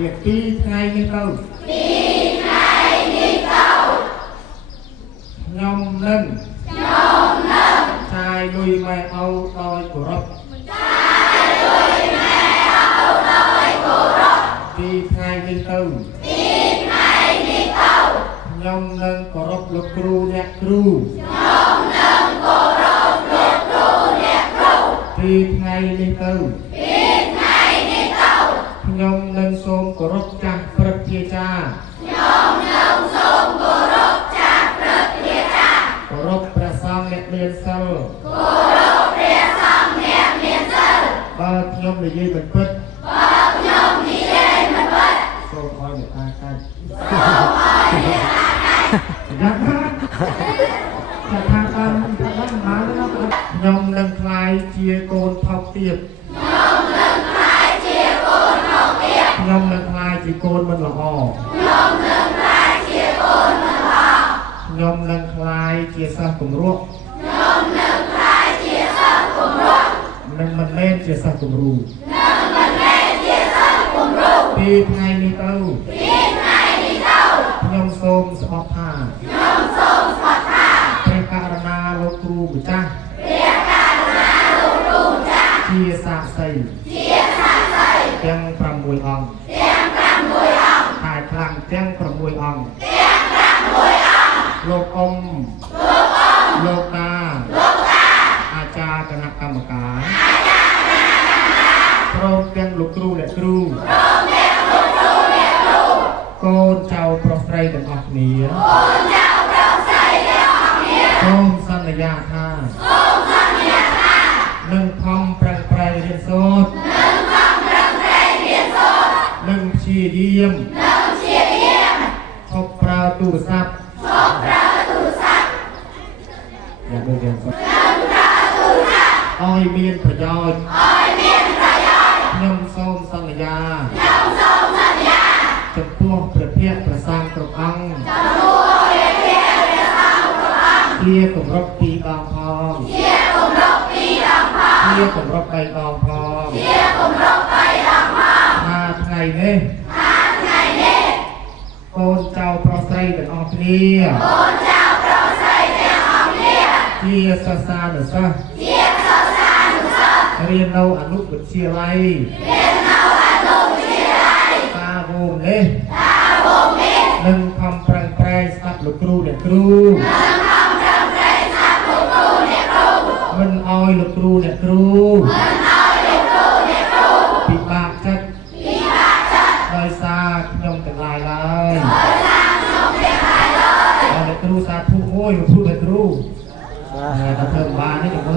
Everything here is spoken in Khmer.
việc đi ngay như câu nhom nâng trai đuôi mẹ âu đôi của rập đi ngay như câu nhom nâng của rập lục cru nhạc cru đi ngay như câu nhom nâng xôm của rập chặt bật chia cha của rậpประสองអ្នកមានសិលបើខ្ញុំនិយាយមិនពិតសូមឲ្យអ្នកតាកាច់យ៉ាងណាจะทางการมาแล้วខ្ញុំនឹងខ្លាយជាកូនថោកទៀតខ្ញុំនឹងខ្លាយជាកូនមិនល្អខ្ញុំនឹងខ្លាយជាសិស្សគំរក់នឹងមិនមែនជាសិស្សគំរូពីថ្ងៃនេះទៅខ្ញុំសូមស្អប់ថាព្រះករណាលោកគ្រូម្ចាស់ជាសាក្សីទាំង6អង្គហើយខ្លាំងទាំង6អង្គលោកអ៊ំលោកតាអាចារ្យគណៈកម្មការព្រមទាំងលោកគ្រូអ្នកគ្រូកូនចៅប្រុសស្រីទាំងអស់គ្នាសូមសន្យាថានឹងខំប្រឹងប្រែងរៀនសូត្រនឹងព្យាយាមឈប់ប្រើទូរស័ព្ទយ៉ាងដូចយ៉ាងសុខឲ្យមានប្រយោជន៍ខ្ញុំសូមសន្យាចំពោះព្រះភ័ក្ត្រព្រះសង្ឃគ្រប់អង្គជាគម្រប់2 ដងផងជាគម្រប់3 ដងផងថាថ្ងៃនេះកូនចៅប្រុសស្រីទាំងអស់គ្នាជាសិស្សានុសិស្សរៀននៅអនុវិទ្យាល័យតាវងនេះនឹងខំប្រឹងប្រែងស្ដាប់លោកគ្រូអ្នកគ្រូមិនអោយលោកគ្រូអ្នកគ្រូពិបាកចិត្តដោយសារខ្ញុំទាំងឡាយឡើយអ្នកគ្រូសាធុមួយលោកគ្រូអ្នកគ្រូតែធ្វើបាននេះទៅ